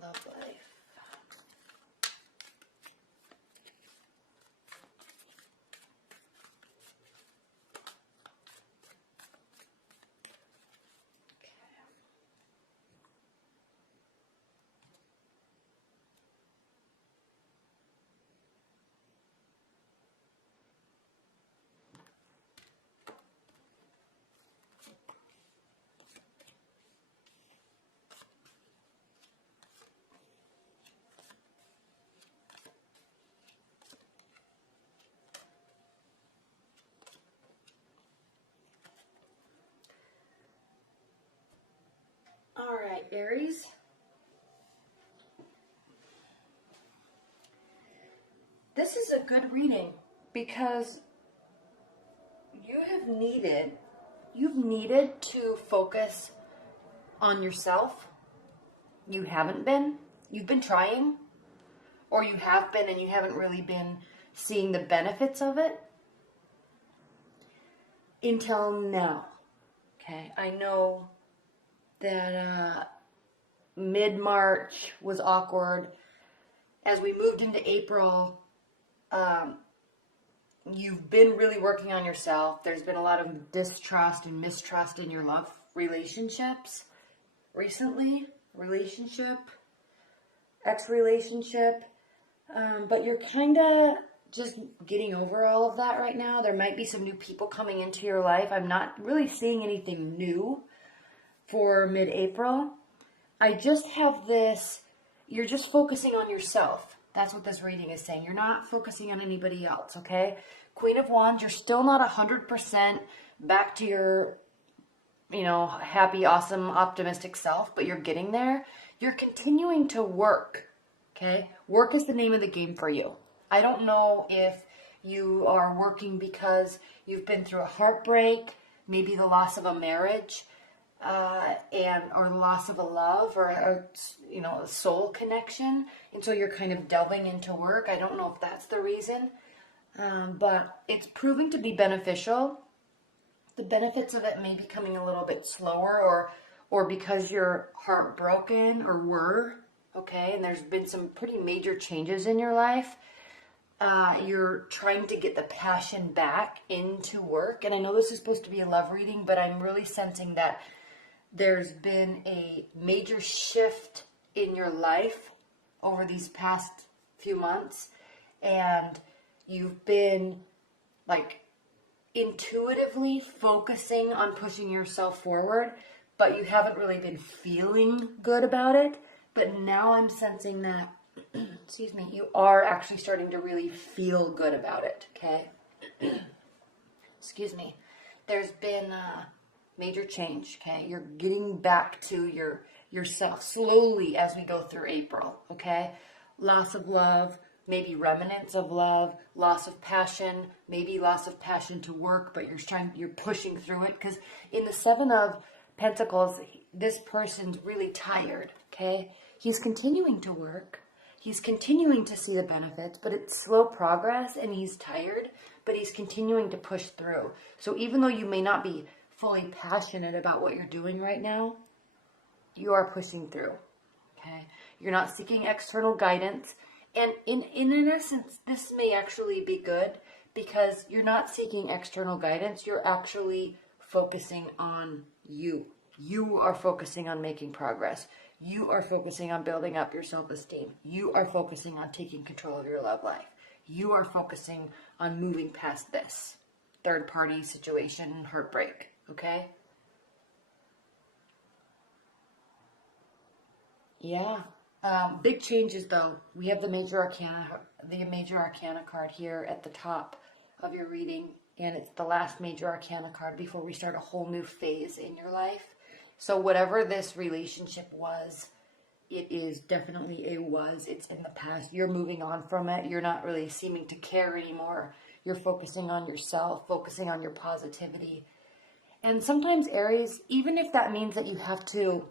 Love life. All right, Aries. This is a good reading because you've needed to focus on yourself. You haven't been. You've been trying, or you have been and you haven't really been seeing the benefits of it until now. Okay, I know that mid-March was awkward. As we moved into April, you've been really working on yourself. There's been a lot of distrust and mistrust in your love relationships recently. Ex-relationship. But you're kind of just getting over all of that right now. There might be some new people coming into your life. I'm not really seeing anything new for mid-April. I just have this, you're just focusing on yourself. That's what this reading is saying. You're not focusing on anybody else, okay? Queen of Wands, you're still not 100% back to your, happy, awesome, optimistic self, but you're getting there. You're continuing to work, okay? Work is the name of the game for you. I don't know if you are working because you've been through a heartbreak, maybe the loss of a marriage, or the loss of a love, or a soul connection, and so you're kind of delving into work. I don't know if that's the reason, but it's proving to be beneficial. The benefits of it may be coming a little bit slower, or because you're heartbroken, or were, okay, and there's been some pretty major changes in your life. You're trying to get the passion back into work, and I know this is supposed to be a love reading, but I'm really sensing that there's been a major shift in your life over these past few months, and you've been intuitively focusing on pushing yourself forward, but you haven't really been feeling good about it. But now I'm sensing that, excuse me, you are actually starting to really feel good about it, okay? Excuse me. There's been major change, okay? You're getting back to yourself slowly as we go through April, okay? Loss of love, maybe remnants of love, loss of passion, maybe loss of passion to work, but you're pushing through it, because in the Seven of Pentacles, this person's really tired, okay? He's continuing to work. He's continuing to see the benefits, but it's slow progress, and he's tired, but he's continuing to push through. So even though you may not be fully passionate about what you're doing right now, you are pushing through, okay? You're not seeking external guidance, and in essence, this may actually be good, because you're not seeking external guidance. You're actually focusing on you. You are focusing on making progress. You are focusing on building up your self-esteem. You are focusing on taking control of your love life. You are focusing on moving past this third-party situation, heartbreak, okay? Yeah. Big changes, though. We have the major arcana card here at the top of your reading, and it's the last major arcana card before we start a whole new phase in your life. So whatever this relationship was, it is definitely it's in the past. You're moving on from it. You're not really seeming to care anymore. You're focusing on yourself, focusing on your positivity. And sometimes, Aries, even if that means that you have to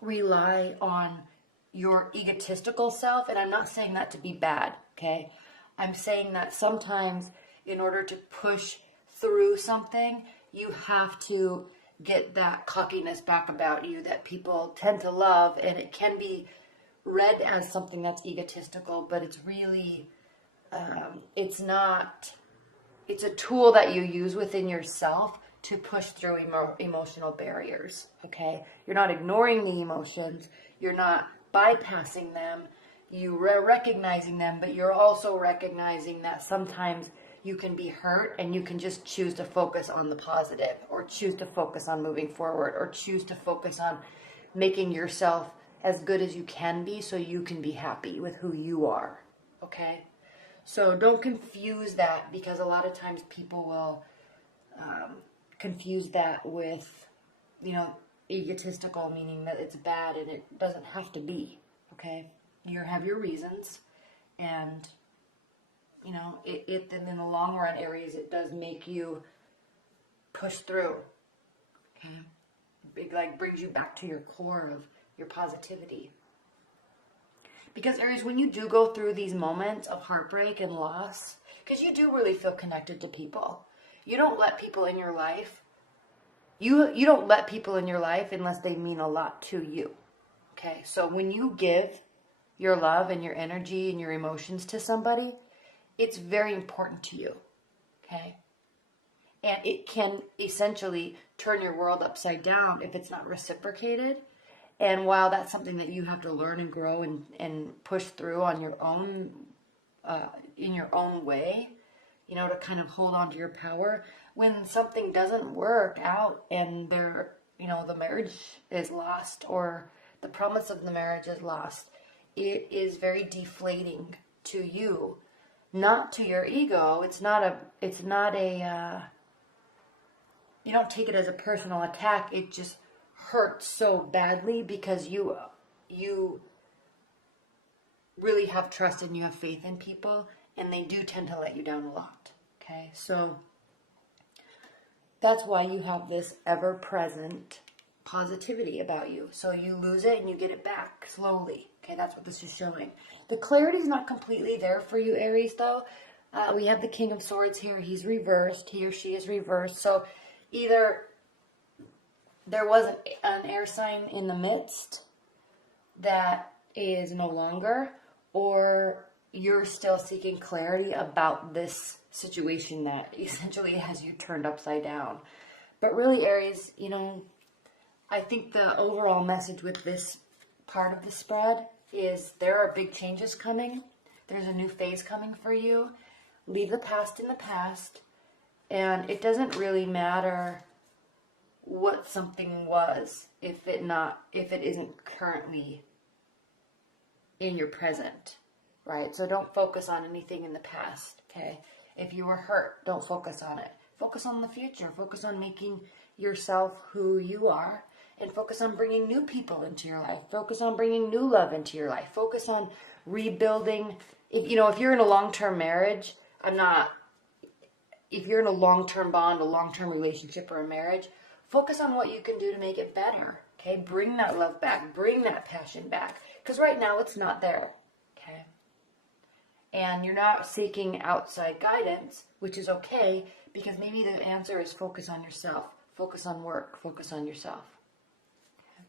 rely on your egotistical self, and I'm not saying that to be bad, okay? I'm saying that sometimes in order to push through something, you have to get that cockiness back about you that people tend to love, and it can be read as something that's egotistical, but it's really, it's not, it's a tool that you use within yourself to push through emotional barriers, okay? You're not ignoring the emotions. You're not bypassing them. You're recognizing them, but you're also recognizing that sometimes you can be hurt and you can just choose to focus on the positive, or choose to focus on moving forward, or choose to focus on making yourself as good as you can be so you can be happy with who you are, okay? So don't confuse that, because a lot of times people will confuse that with, you know, egotistical, meaning that it's bad, and it doesn't have to be, okay? You have your reasons, and, you know, it in the long run, Aries, it does make you push through, okay? It, like, brings you back to your core of your positivity. Because, Aries, when you do go through these moments of heartbreak and loss, because you do really feel connected to people. You don't let people in your life. You don't let people in your life unless they mean a lot to you. Okay? So when you give your love and your energy and your emotions to somebody, it's very important to you. Okay? And it can essentially turn your world upside down if it's not reciprocated. And while that's something that you have to learn and grow and push through on your own, in your own way, you know, to kind of hold on to your power, when something doesn't work out and you know, the marriage is lost, or the promise of the marriage is lost, it is very deflating to you, not to your ego. It's not a, you don't take it as a personal attack. It just hurts so badly because you really have trust and you have faith in people, and they do tend to let you down a lot. Okay, so that's why you have this ever-present positivity about you. So you lose it and you get it back slowly. Okay, that's what this is showing. The clarity is not completely there for you, Aries, though. We have the King of Swords here. He's reversed. He or she is reversed. So either there was an air sign in the midst that is no longer, or you're still seeking clarity about this situation that essentially has you turned upside down. But really, Aries, you know, I think the overall message with this part of the spread is there are big changes coming. There's a new phase coming for you. Leave the past in the past. And it doesn't really matter what something was if it isn't currently in your present, right? So don't focus on anything in the past, okay? If you were hurt, don't focus on it. Focus on the future. Focus on making yourself who you are, and focus on bringing new people into your life. Focus on bringing new love into your life. Focus on rebuilding. If you're in a long-term marriage, if you're in a long-term bond, a long-term relationship, or a marriage, focus on what you can do to make it better, okay? Bring that love back. Bring that passion back. Because right now it's not there, okay? And you're not seeking outside guidance, which is okay, because maybe the answer is focus on yourself. Focus on work. Focus on yourself. Okay?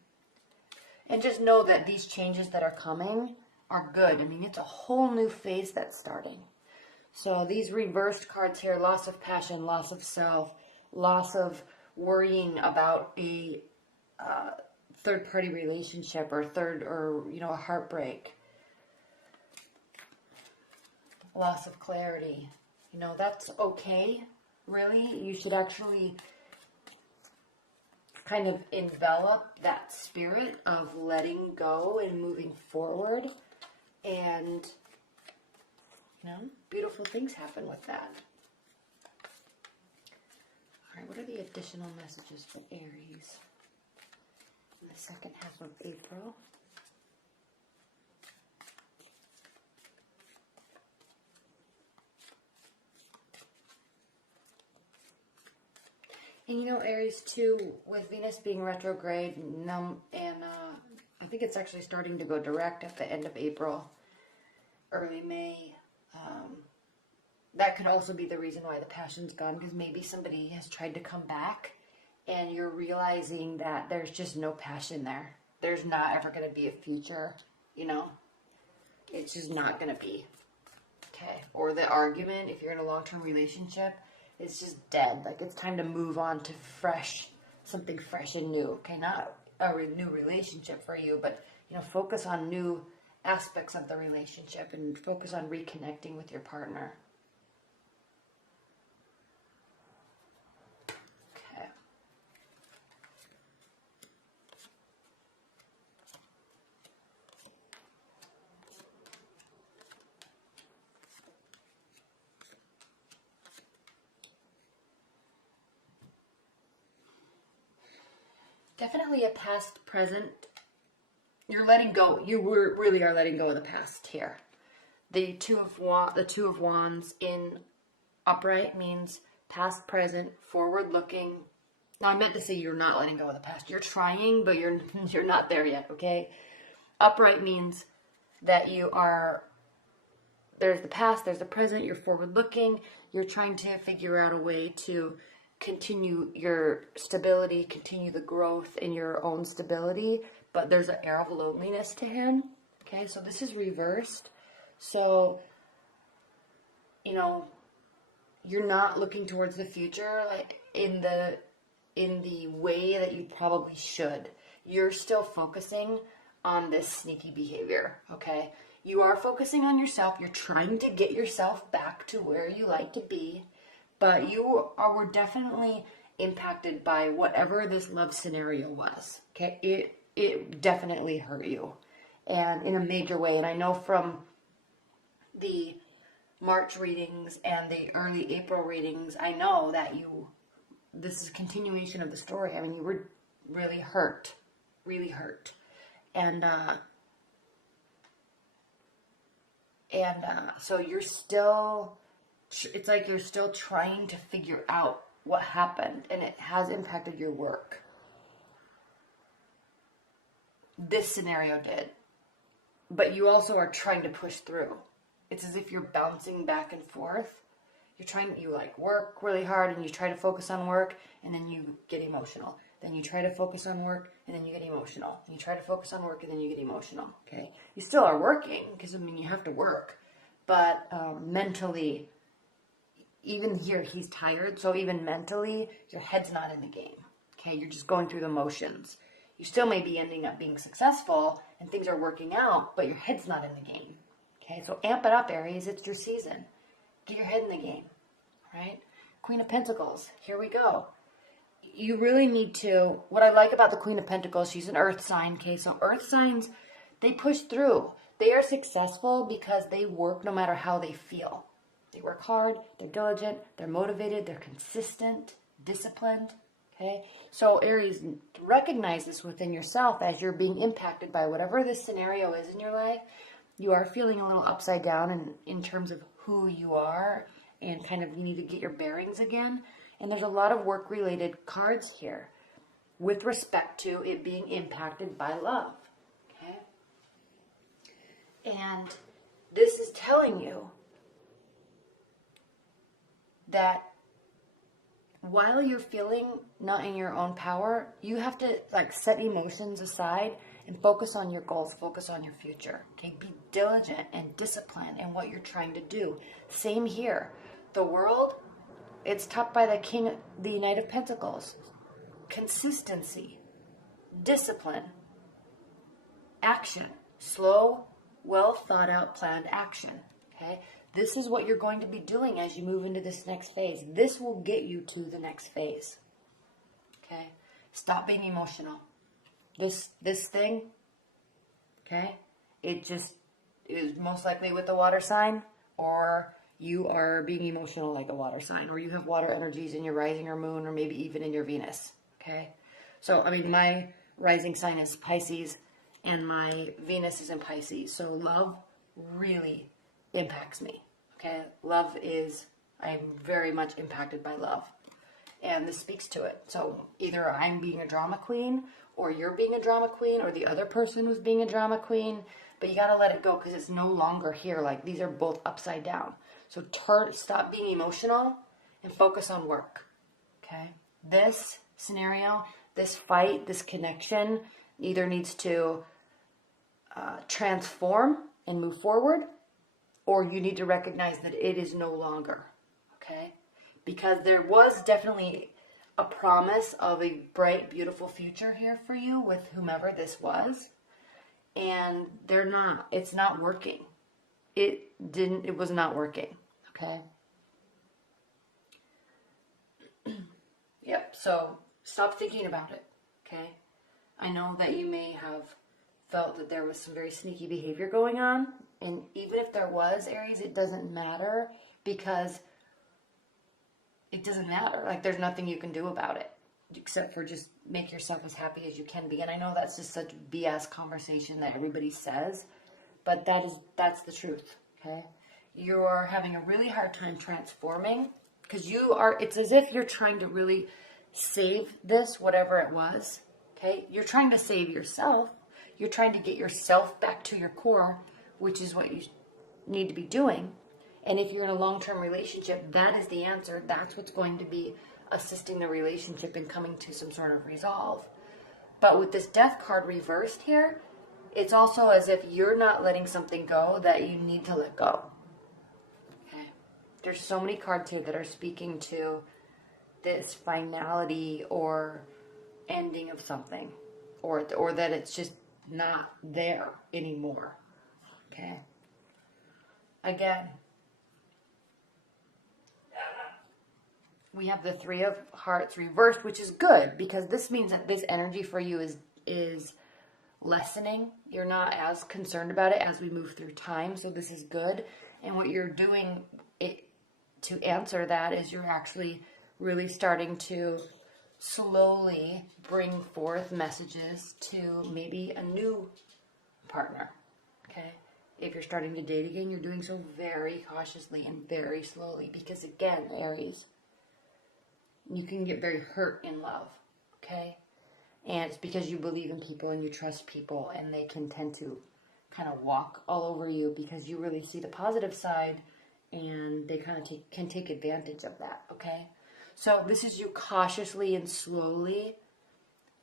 And just know that these changes that are coming are good. I mean, it's a whole new phase that's starting. So these reversed cards here, loss of passion, loss of self, loss of worrying about a third-party relationship, or a heartbreak, loss of clarity. You know, that's okay, really. You should actually kind of envelop that spirit of letting go and moving forward, and, you know, beautiful things happen with that. All right, what are the additional messages for Aries in the second half of April? And you know, Aries too, with Venus being retrograde, and I think it's actually starting to go direct at the end of April, early May. That could also be the reason why the passion's gone, because maybe somebody has tried to come back and you're realizing that there's just no passion there. There's not ever going to be a future you know, it's just not going to be. Okay. Or the argument, if you're in a long-term relationship, it's just dead. Like, it's time to move on to something fresh and new. Okay. Not a new relationship for you, but, you know, focus on new aspects of the relationship and focus on reconnecting with your partner. Okay. Definitely a past, present. You're letting go. You really are letting go of the past here. The two of wands in upright means past, present, forward looking. Now I meant to say you're not letting go of the past. You're trying, but you're not there yet, okay? Upright means that you are, there's the past, there's the present, you're forward looking. You're trying to figure out a way to continue your stability, continue the growth in your own stability, but there's an air of loneliness to him. Okay, so this is reversed. So, you know, you're not looking towards the future like in the way that you probably should. You're still focusing on this sneaky behavior, okay? You are focusing on yourself. You're trying to get yourself back to where you like to be, but were definitely impacted by whatever this love scenario was, okay? It definitely hurt you, and in a major way. And I know from the March readings and the early April readings, I know that this is a continuation of the story. I mean, you were really hurt. And so you're still, it's like you're still trying to figure out what happened, and it has impacted your work. This scenario did. But you also are trying to push through. It's as if you're bouncing back and forth. You like work really hard and you try to focus on work and then you get emotional. Then you try to focus on work and then you get emotional. And you try to focus on work and then you get emotional. Okay? You still are working because, I mean, you have to work. But mentally, even here, he's tired. So even mentally, your head's not in the game. Okay? You're just going through the motions. You still may be ending up being successful and things are working out, but your head's not in the game. Okay? So amp it up, Aries. It's your season. Get your head in the game, right? Queen of Pentacles, here we go. You really need to, what I like about the Queen of Pentacles, she's an earth sign, okay? So earth signs, they push through. They are successful because they work no matter how they feel. They work hard, they're diligent, they're motivated, they're consistent, disciplined, okay? So Aries, recognize this within yourself as you're being impacted by whatever this scenario is in your life. You are feeling a little upside down in terms of who you are, and kind of you need to get your bearings again. And there's a lot of work-related cards here with respect to it being impacted by love, okay? And this is telling you that while you're feeling not in your own power, you have to like set emotions aside and focus on your goals, focus on your future. Okay, be diligent and disciplined in what you're trying to do. Same here. The world, it's topped by the Knight of Pentacles. Consistency, discipline, action, slow, well thought out, planned action. Okay, this is what you're going to be doing as you move into this next phase. This will get you to the next phase. Okay, stop being emotional. This thing, okay, it is most likely with the water sign, or you are being emotional like a water sign, or you have water energies in your rising or moon, or maybe even in your Venus, okay? So, I mean, my rising sign is Pisces, and my Venus is in Pisces, so love really impacts me, okay? I'm very much impacted by love, and this speaks to it. So either I'm being a drama queen, or you're being a drama queen, or the other person was being a drama queen, but you gotta let it go because it's no longer here. Like, these are both upside down. So stop being emotional and focus on work, okay? This scenario, this fight, this connection either needs to transform and move forward, or you need to recognize that it is no longer, okay? Because there was definitely a promise of a bright, beautiful future here for you with whomever this was, and it's not working. It was not working, okay? Yep, so stop thinking about it, okay? I know that you may have felt that there was some very sneaky behavior going on, and even if there was, Aries, it doesn't matter, because it doesn't matter. Like, there's nothing you can do about it except for just make yourself as happy as you can be. And I know that's just such BS conversation that everybody says, but that's the truth, okay? You're having a really hard time transforming, because it's as if you're trying to really save this, whatever it was, okay? You're trying to save yourself. You're trying to get yourself back to your core, which is what you need to be doing. And if you're in a long-term relationship, that is the answer. That's what's going to be assisting the relationship in coming to some sort of resolve. But with this Death card reversed here, it's also as if you're not letting something go that you need to let go. Okay? There's so many cards here that are speaking to this finality or ending of something, or that it's just not there anymore. Okay? Again, we have the Three of Hearts reversed, which is good, because this means that this energy for you is lessening. You're not as concerned about it as we move through time, so this is good. And what you're doing to answer that is you're actually really starting to slowly bring forth messages to maybe a new partner, okay? If you're starting to date again, you're doing so very cautiously and very slowly, because again, Aries, you can get very hurt in love, okay? And it's because you believe in people and you trust people, and they can tend to kind of walk all over you because you really see the positive side, and they kind of can take advantage of that, okay? So this is you cautiously and slowly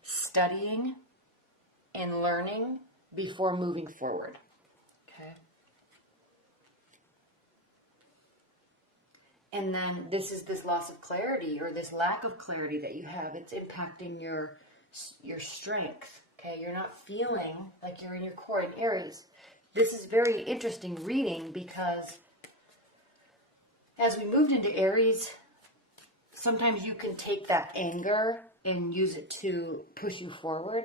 studying and learning before moving forward, okay? And then this is this loss of clarity, or this lack of clarity that you have. It's impacting your strength, okay? You're not feeling like you're in your core in Aries. This is very interesting reading, because as we moved into Aries, sometimes you can take that anger and use it to push you forward.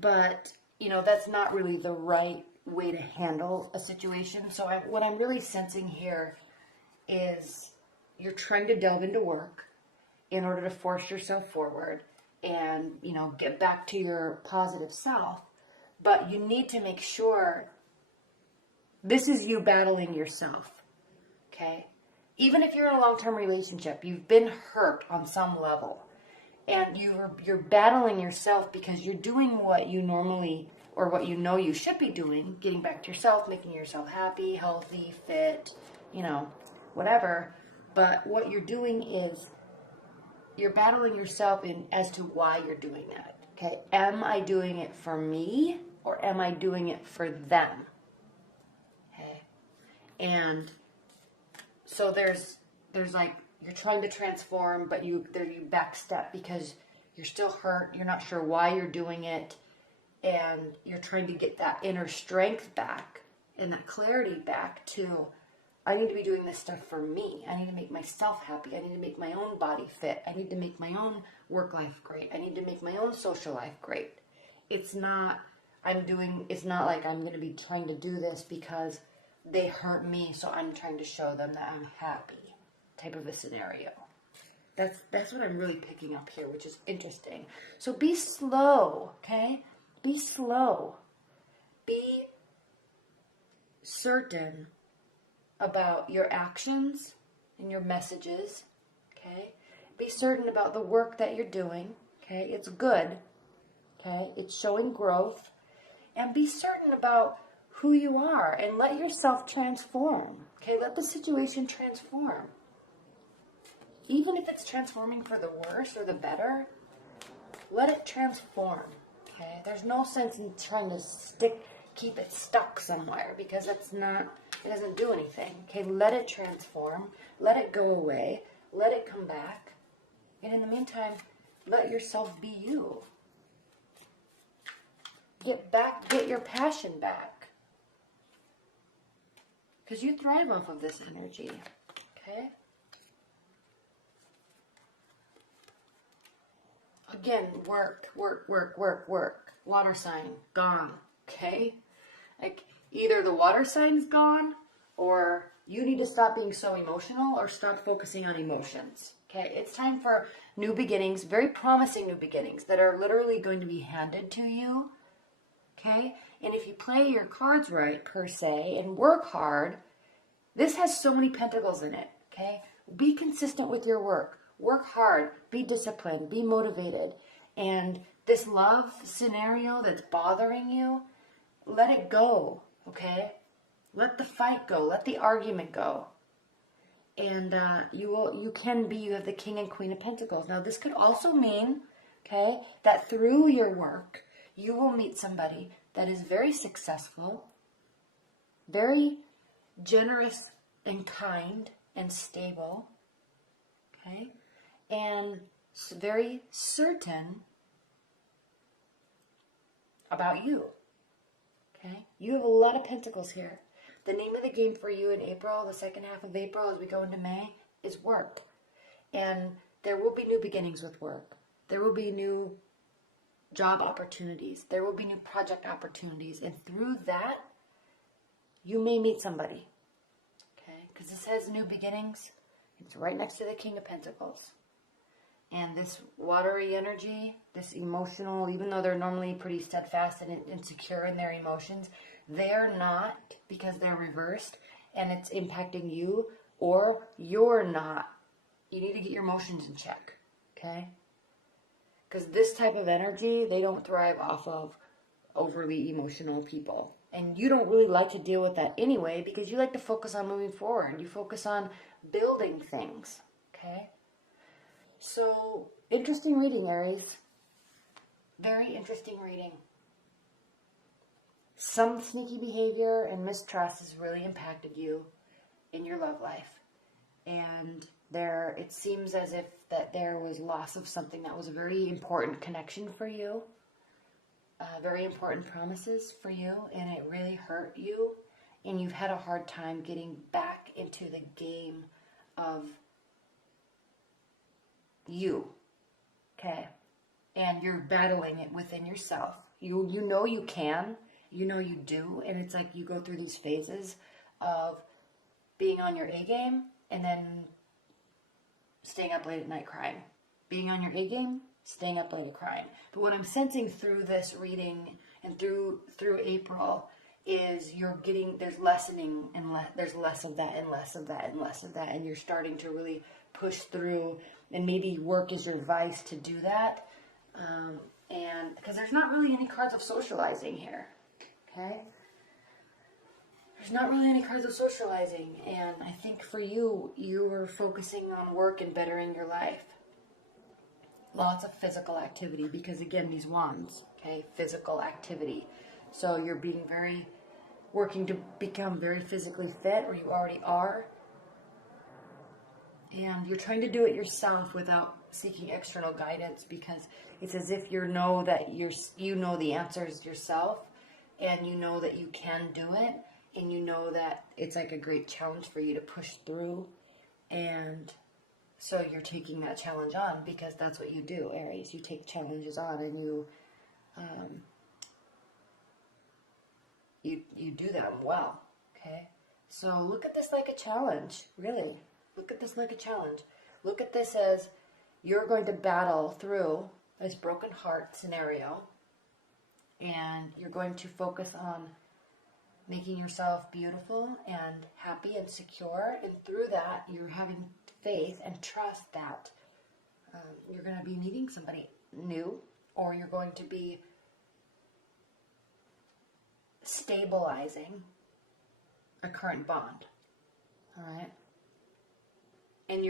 But, that's not really the right way to handle a situation. So what I'm really sensing here is you're trying to delve into work in order to force yourself forward and, get back to your positive self. But you need to make sure this is you battling yourself, okay? Even if you're in a long-term relationship, you've been hurt on some level, and you're battling yourself because you're doing what you normally, or what you know you should be doing, getting back to yourself, making yourself happy, healthy, fit, whatever. But what you're doing is you're battling yourself as to why you're doing that. Okay, am I doing it for me, or am I doing it for them? Okay, and so there's like, you're trying to transform, but you backstep because you're still hurt. You're not sure why you're doing it, and you're trying to get that inner strength back and that clarity back to, I need to be doing this stuff for me. I need to make myself happy. I need to make my own body fit. I need to make my own work life great. I need to make my own social life great. It's not like I'm going to be trying to do this because they hurt me, so I'm trying to show them that I'm happy, type of a scenario. That's what I'm really picking up here, which is interesting. So be slow, okay? Be slow. Be certain about your actions and your messages, okay? Be certain about the work that you're doing, okay? It's good, okay? It's showing growth. And be certain about who you are, and let yourself transform, okay? Let the situation transform. Even if it's transforming for the worse or the better, let it transform, okay? There's no sense in trying to stick keep it stuck somewhere, because it doesn't do anything. Okay, let it transform, let it go away, let it come back. And in the meantime, let yourself be you. Get your passion back. Because you thrive off of this energy. Okay? Again, work. Water sign, gone. Okay? Like, either the water sign's gone, or you need to stop being so emotional, or stop focusing on emotions. Okay? It's time for new beginnings, very promising new beginnings that are literally going to be handed to you. Okay? And if you play your cards right, per se, and work hard, this has so many pentacles in it. Okay? Be consistent with your work. Work hard. Be disciplined. Be motivated. And this love scenario that's bothering you, let it go. Okay? Let the fight go. Let the argument go. And you have the King and Queen of Pentacles. Now, this could also mean, okay, that through your work, you will meet somebody that is very successful, very generous and kind and stable, okay, and very certain about you, okay? You have a lot of pentacles here. The name of the game for you in April, the second half of April as we go into May, is work. And there will be new beginnings with work. There will be new job opportunities. There will be new project opportunities. And through that, you may meet somebody. Okay? Because this has new beginnings. It's right next to the King of Pentacles. And this watery energy, this emotional, even though they're normally pretty steadfast and insecure in their emotions, they're not, because they're reversed and it's impacting you, or you're not. You need to get your emotions in check. Okay? Because this type of energy, they don't thrive off of overly emotional people. And you don't really like to deal with that anyway, because you like to focus on moving forward. You focus on building things. Okay? So, interesting reading, Aries. Very interesting reading. Some sneaky behavior and mistrust has really impacted you in your love life. And it seems as if that there was loss of something that was a very important connection for you. Very important promises for you. And it really hurt you. And you've had a hard time getting back into the game of you. Okay? And you're battling it within yourself. You know you can. You know you do. And it's like you go through these phases of being on your A game and then staying up late at night crying. Being on your A game, staying up late at crying. But what I'm sensing through this reading and through April is there's lessening and there's less of that and less of that and less of that. And you're starting to really push through, and maybe work is your vice to do that. And because there's not really any cards of socializing here. Okay? There's not really any cards of socializing. And I think for you, you were focusing on work and bettering your life. Lots of physical activity, because again, these wands, okay? Physical activity. So you're working to become very physically fit, or you already are. And you're trying to do it yourself without seeking external guidance, because it's as if you know the answers yourself, and you know that you can do it, and you know that it's like a great challenge for you to push through. And so you're taking that challenge on, because that's what you do, Aries. You take challenges on, and you do them well. Okay? So look at this like a challenge, really. Look at this like a challenge. Look at this as you're going to battle through this broken heart scenario, and you're going to focus on making yourself beautiful and happy and secure, and through that you're having faith and trust that you're going to be meeting somebody new, or you're going to be stabilizing a current bond. All right? And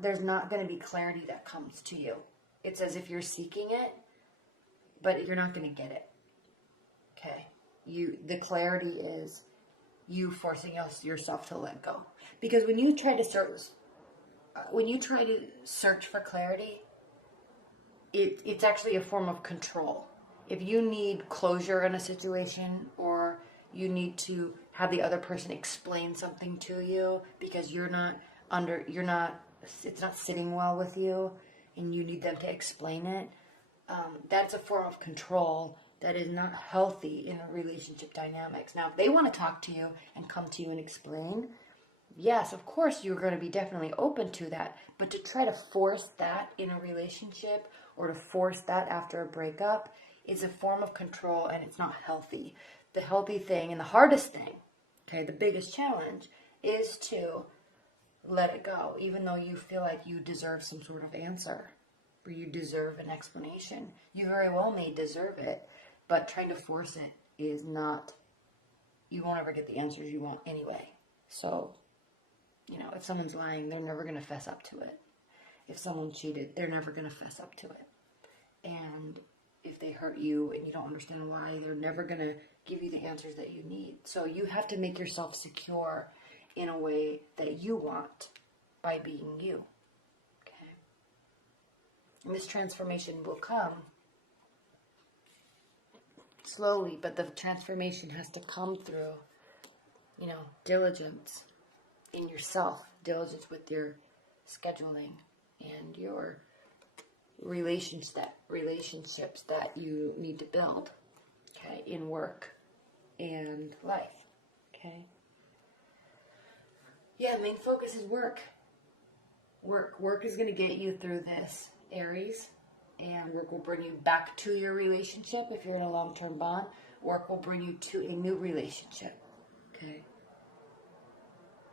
there's not going to be clarity that comes to you. It's as if you're seeking it, but you're not going to get it. Okay? the clarity is you forcing yourself to let go. Because when you try to search for clarity, it's actually a form of control. If you need closure in a situation, or you need to have the other person explain something to you because it's not sitting well with you, and you need them to explain it, that's a form of control that is not healthy in a relationship dynamics. Now, if they want to talk to you and come to you and explain, yes, of course, you're going to be definitely open to that. But to try to force that in a relationship, or to force that after a breakup, is a form of control, and it's not healthy. The healthy thing, and the hardest thing, okay, the biggest challenge, is to let it go, even though you feel like you deserve some sort of answer, or you deserve an explanation. You very well may deserve it, but trying to force it is not, you won't ever get the answers you want anyway. So, if someone's lying, they're never going to fess up to it. If someone cheated, they're never going to fess up to it. And if they hurt you and you don't understand why, they're never going to give you the answers that you need. So you have to make yourself secure in a way that you want by being you. Okay? And this transformation will come slowly, but the transformation has to come through, diligence in yourself, diligence with your scheduling and your relationships that you need to build, okay, in work and life, okay? Yeah, the main focus is work. Work is going to get you through this, Aries, and work will bring you back to your relationship. If you're in a long-term bond, work will bring you to a new relationship, okay?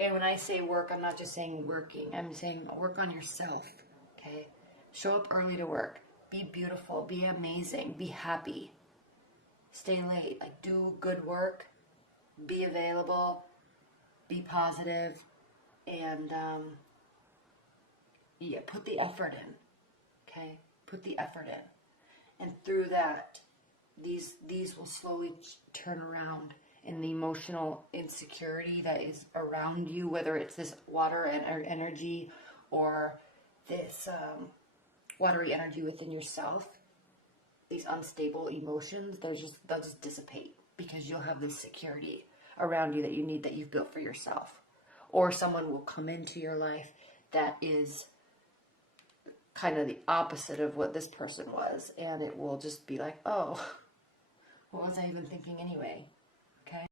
And when I say work, I'm not just saying working. I'm saying work on yourself, okay? Show up early to work. Be beautiful. Be amazing. Be happy. Stay late. Like, do good work. Be available. Be positive. And, put the effort in, okay? Put the effort in. And through that, these will slowly turn around. And the emotional insecurity that is around you, whether it's this water energy or this watery energy within yourself, these unstable emotions, they'll just dissipate, because you'll have this security around you that you need, that you've built for yourself. Or someone will come into your life that is kind of the opposite of what this person was, and it will just be like, oh, what was I even thinking anyway?